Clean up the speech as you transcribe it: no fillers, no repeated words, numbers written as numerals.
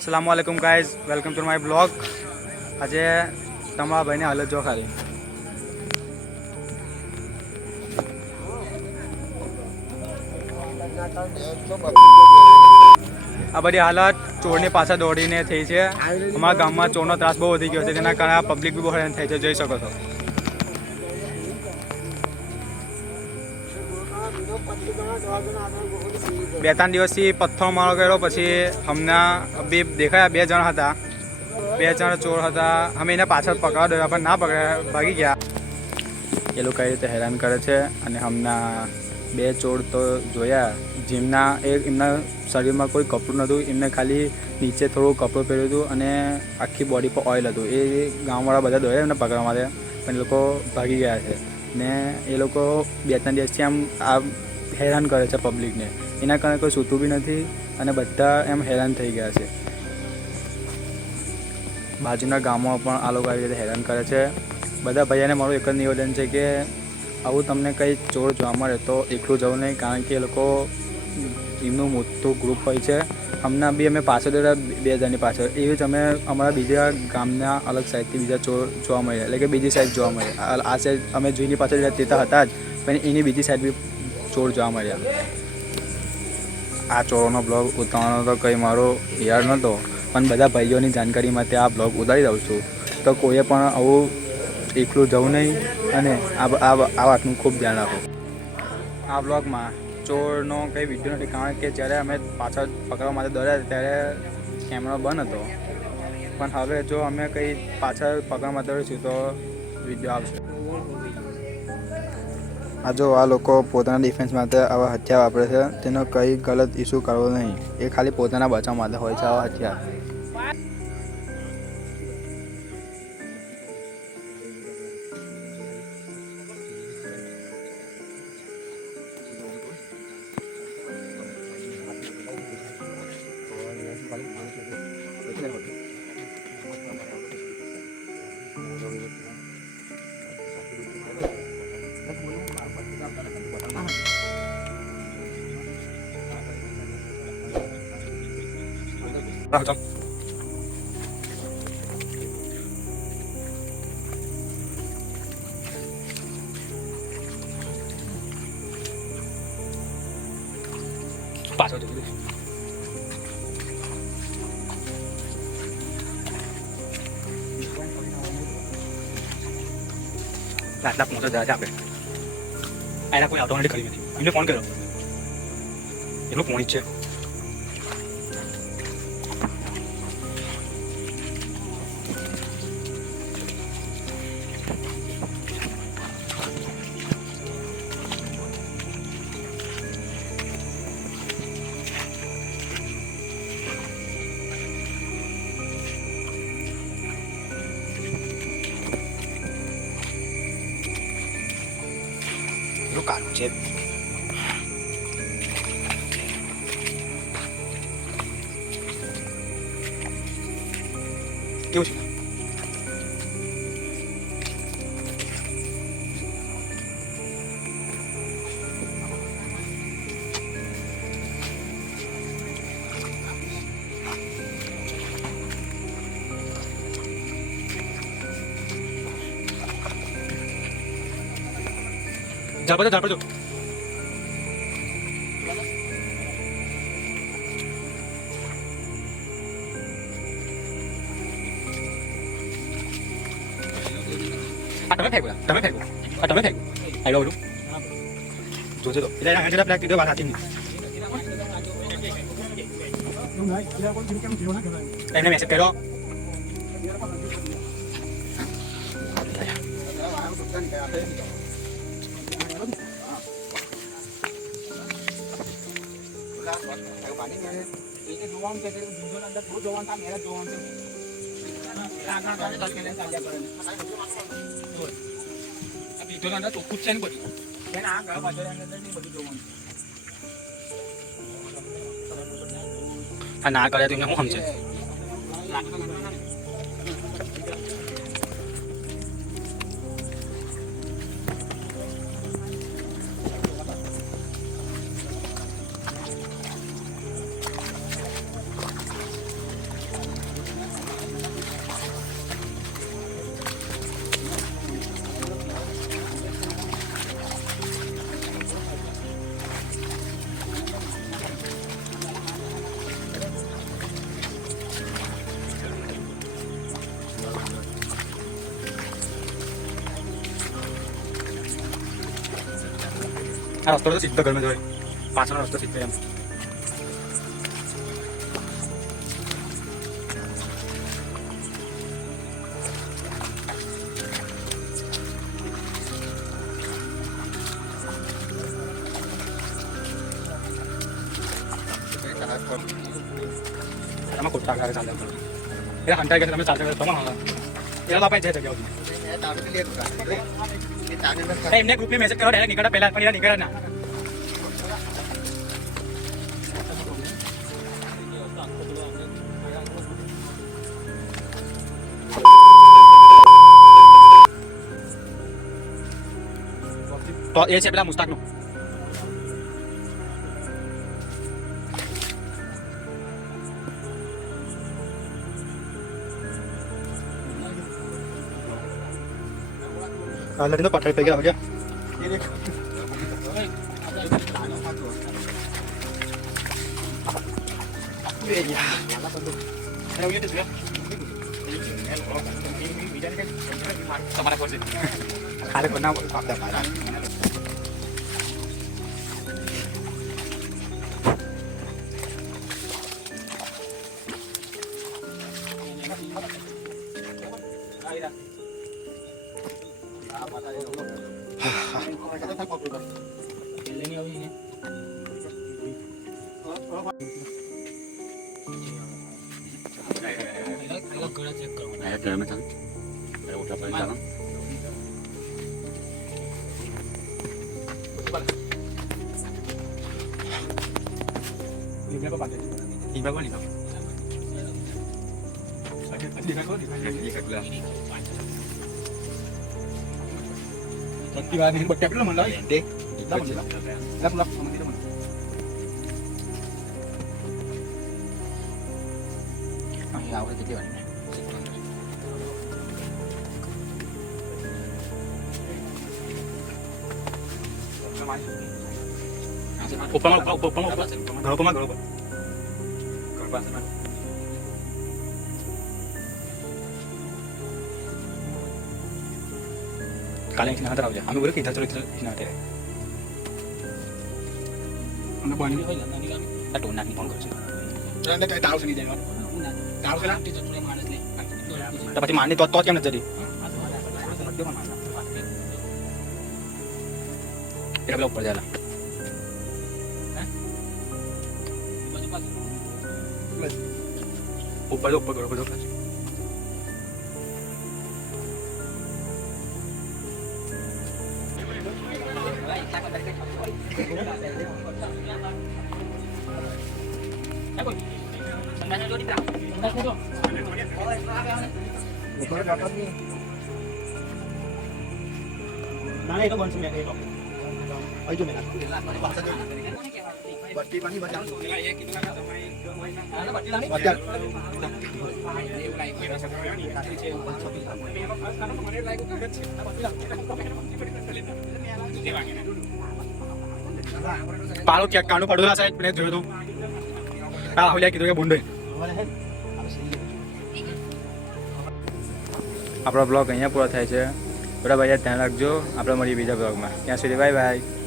अस्सलामुअलैकुम guys, welcome to my blog. आज તમારા ભાઈને હાલત જો ખાલી આ બધી હાલત ચોરની પાછળ દોડીને થઈ છે। અમારા ગામમાં ચોરનો ત્રાસ બહુ વધી ગયો છે, જેના કારણે પબ્લિક બી બહુ હેરાન થાય છે, જોઈ શકો છો। બે ત્રણ દિવસથી પથ્થર મારો કર્યો, પછી હમણાં બી દેખાયા 2 જણ હતા, 2 જણ ચોર હતા। અમે એને પાછળ પકડવા દોડ્યા પણ ના પકડ્યા, ભાગી ગયા। એ લોકો કઈ રીતે હેરાન કરે છે। અને હમણાં 2 ચોર તો જોયા, જેમના એમના શરીરમાં કોઈ કપડું નહોતું, એમને ખાલી નીચે થોડું કપડું પહેર્યું હતું અને આખી બોડી પર ઓઇલ હતું। એ ગામવાળા બધા દોડ્યા એમને પકડવા માટે, પણ એ લોકો ભાગી ગયા છે। ને એ લોકો 2-3 દિવસથી આમ આ હેરાન કરે છે પબ્લિકને, એના કારણે કોઈ સૂતું બી નથી અને બધા એમ હેરાન થઈ ગયા છે। બાજુના ગામમાં પણ આ લોકો આવી રીતે હેરાન કરે છે। બધા ભાઈઓને મારું એક જ નિવેદન છે કે આવું તમને કંઈ ચોર જોવા મળે તો એકલું જવું નહીં, કારણ કે એ લોકો એમનું મોટું ગ્રુપ હોય છે। હમણાં બી અમે પાછળ દોડ્યા 2 જણની પાછળ, એવી જ અમે અમારા બીજા ગામના અલગ સાઈડથી બીજા ચોર જોવા મળ્યા, એટલે કે બીજી સાઈડ જોવા મળ્યા। આ સાઈડ અમે જોઈની પાછળ જતા હતા જ, પણ એની બીજી સાઈડ બી ચોર જોવા મળ્યા। આ ચોરોનો બ્લોગ ઉતારવાનો તો કંઈ મારો યાદ નહોતો, પણ બધા ભાઈઓની જાણકારી માટે આ બ્લોગ ઉતારી દઉં છું। તો કોઈએ પણ આવું એકલું જવું નહીં અને આ વાતનું ખૂબ ધ્યાન રાખો। આ બ્લોગમાં ચોરનો કંઈ વિડીયો નથી, કારણ કે જ્યારે અમે પાછળ પકડવા માટે દોડ્યા ત્યારે કેમેરો બંધ હતો, પણ હવે જો અમે કંઈ પાછળ પકડવા માટે દોડીશું તો વિડીયો આવશે। આ જો આ લોકો પોતાના ડિફેન્સ માટે આવા હથિયાર વાપરે છે, તેનો કંઈ ગલત ઇસ્યુ કરવો નહીં, એ ખાલી પોતાના બચાવ માટે હોય છે આવા હથિયાર। પાછળ આટલા પહોંચે જાય છે આપણે, એના કોઈ આવતો નથી, ખરી નથી, એમને ફોન કર્યો, એટલું પોણી છે। એટલું કાઢું છે, કેવું છે? ઝાડ પર જો તમે ફેંકો, તમે ફેંકો, તમે ફેંકો, આઈ લો જોજે તો એટલે આ જરા બ્લેક વિડિયો વાત સાચી નહીં, એને મેસેજ કર્યો ના કરે તો એમને શું સમજે? આ રસ્તો તો સીધો ઘરમાં જોઈ પાછળનો રસ્તો સીધો એમ એમાં ખોટા આગળ ચાલે એ હંટાઈ ગયા તમે ચાલતા તમારા એલા બાપા જઈ જગ્યા એમને ગ્રુપની મેસેજ કરો ડાયરેક્ટ નીકળ્યા પહેલા પણ નીકળ્યા ના તો એ છે પેલા મુસ્તાકનું लड़ने तो पठाई पे गया हो गया ये देख ये यार ये तो તમારા કોર્સ ખાલે કોના આપતા મારા Tiba ni buat tap dulu mana? Dek. Lap. Sama dia mana? Ah, ya udah jadi mana? Upama. काले इतना तरह हो जाए हमें बोले कि इधर चलो इधर इतना आते हैं हमने पानी नहीं खोला ना टोना नहीं फोन करो तो अंदर ताऊ से नहीं जाएगा ताऊ से ना तो પછી મારને તો કેમ ન જડી એ પેલા ઉપર જાલા ઉપર કરો બધો Mana itu konsumnya itu? Ayo mana? Bati pani bacang. Bacang. પાલો ક્યાંક કાનો પડોલા સાહેબ મેં જોયો તો આ હોલ્યા કીધું કે બોંડે આપણો બ્લોગ અહીંયા પૂરો થાય છે બરાબર ધ્યાન રાખજો આપણે મળીએ બીજા બ્લોગમાં ત્યાં સુધી બાય બાય